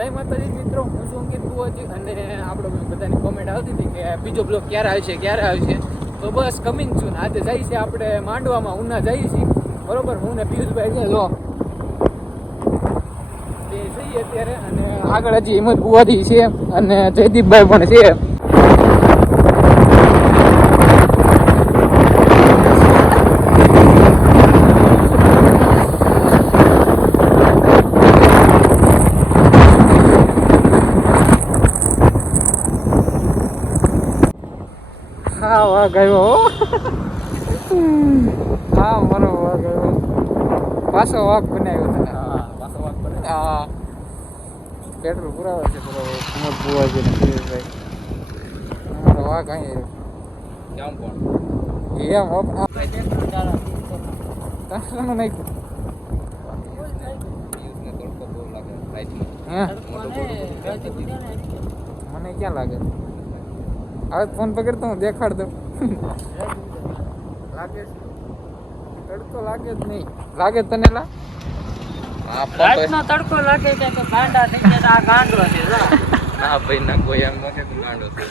જય માતાજી મિત્રો, હું છું અંકિત કુવાજી અને આપણો બધાની કોમેન્ટ આવતી હતી કે બીજો બ્લોગ ક્યારે આવશે તો બસ કમિંગ છું. આજે જઈએ છીએ આપણે માંડવામાં ઉના જઈએ છીએ બરોબર. હું ને પિયુષભાઈ છે જો એ જઈએ અત્યારે અને આગળ હજી હિંમત કુવાજી છે અને જયદીપભાઈ પણ છે. હા વાઘ આવ્યો. હા મારો વાઘ આવ્યો. પાછો વાઘ બનાવ્યો તને. હા પેટ્રોલ પુરાવે છે બરોબર. હિંમત કુવાજી ને પિયુષભાઈ અમારો વાઘ અહીં કેમ પણ એમ નાખ્યું મને ક્યાં લાગે. હવે ફોન પકડતો હું દેખાડ દઉં. લાગે તડકો લાગે જ નહીં. લાગે તને લા તડકો લાગે છે તો ગાંડા થઈ ગયા. આ ગાંડો છે ના ભાઈ ના કોઈ એમ નથી ગાંડો છે.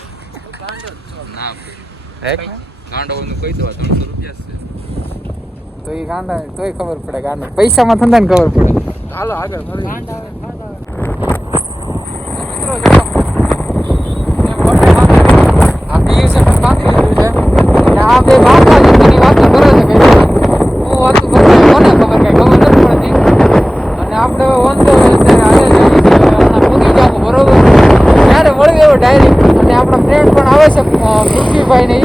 ના ભાઈ ગાંડો નું કહી દો 300 રૂપિયા છે તો એ ગાંડા તોય ખબર પડે. ગાંડા પૈસામાં ધંધા ને ખબર પડે. હાલો આગળ ગાંડા મિત્રો જો આ બે બાપા જિંદગીની વાતો કરે છે. હું વાતો કરું મને ખબર કઈ ખબર નથી પડતી. અને આપણે વાંધો પૂરી જવું બરોબર. ત્યારે મળ્યું એવો ડાયરેક્ટ. અને આપણા ફ્રેન્ડ પણ આવે છે પૃથ્વીભાઈ ને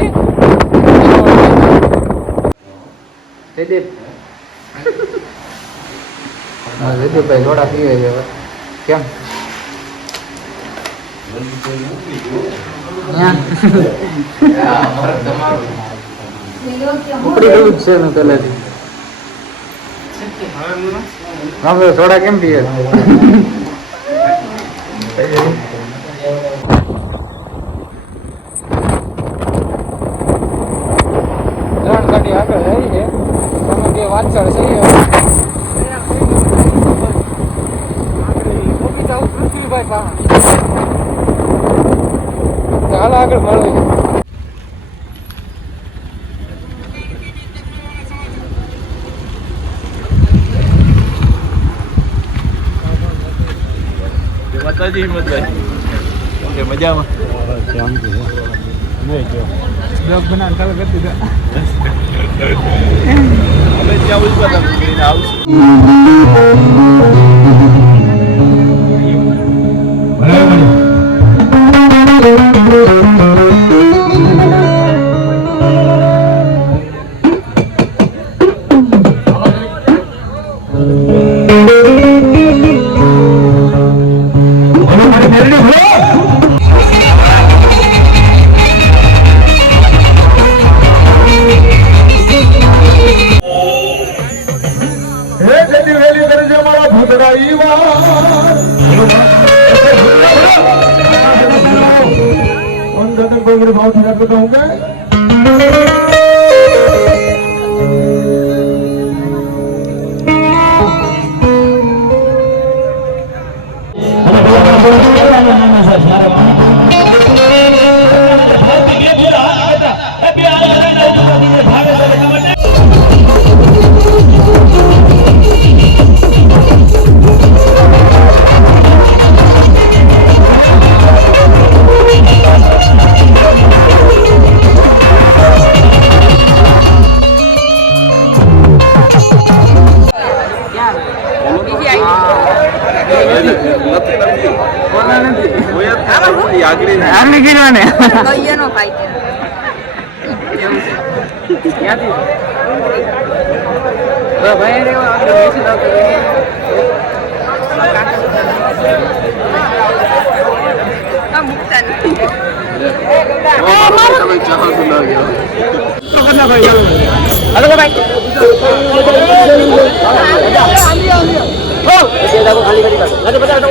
જયદીપભાઈ થોડા પીવે છે કેમ ઉપડી ગયું જ છે ને પેલાથી. હવે થોડા કેમ પીએ ત્રણ ગાડી આગળ રહી છે. તમે બે વાંચળ છીએ પૃથ્વીભાઈ પાસે ચાલો આગળ મળે. માતાજી હિંમતભાઈ મજામાં બ્લોગ બનાવ ચાલુ કરી દીધો. અમે ત્યાં ઉભા હતા આવશું. भाव ठहरा करता हूँ मैं આગળ ગીરવાને કઈયાનો ફાઈટ એવું છે ક્યાંથી ભાઈ રે આગળ બેસી જાવ આ મુક્તા નથી. તમે ચાહો તો ના ગયો કેટલા ભાઈ હાલો ભાઈ ઓ એ દાદા ખાલી કરી કાઢો આજે બતાવો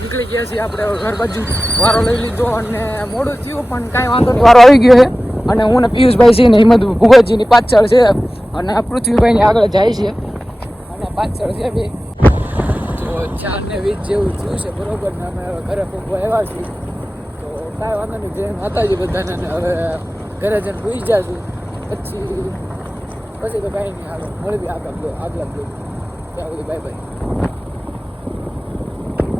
નીકળી ગયા છીએ આપણે ઘર બાજુ. વારો લઈ લીધો અને મોડું થયું પણ કાંઈ વાંધો નહીં, વારો આવી ગયો છે. અને હું ને પિયુષભાઈ છે ને હિંમત ભૂગતજીની પાછળ છે અને પૃથ્વીભાઈની આગળ જાય છે અને પાછળ છે બી. તો 4:20 જેવું થયું છે બરોબર ને અમે હવે ઘરે પહોંચવા આવ્યા છીએ. તો કાંઈ વાંધો નહીં, જય માતાજી બધાને. અને હવે ઘરે જઈને ભૂઈ જશું પછી તો કાંઈ નહીં. હાલો મળવી આગલા બ્લોગ. ત્યાં સુધી બાય બાય.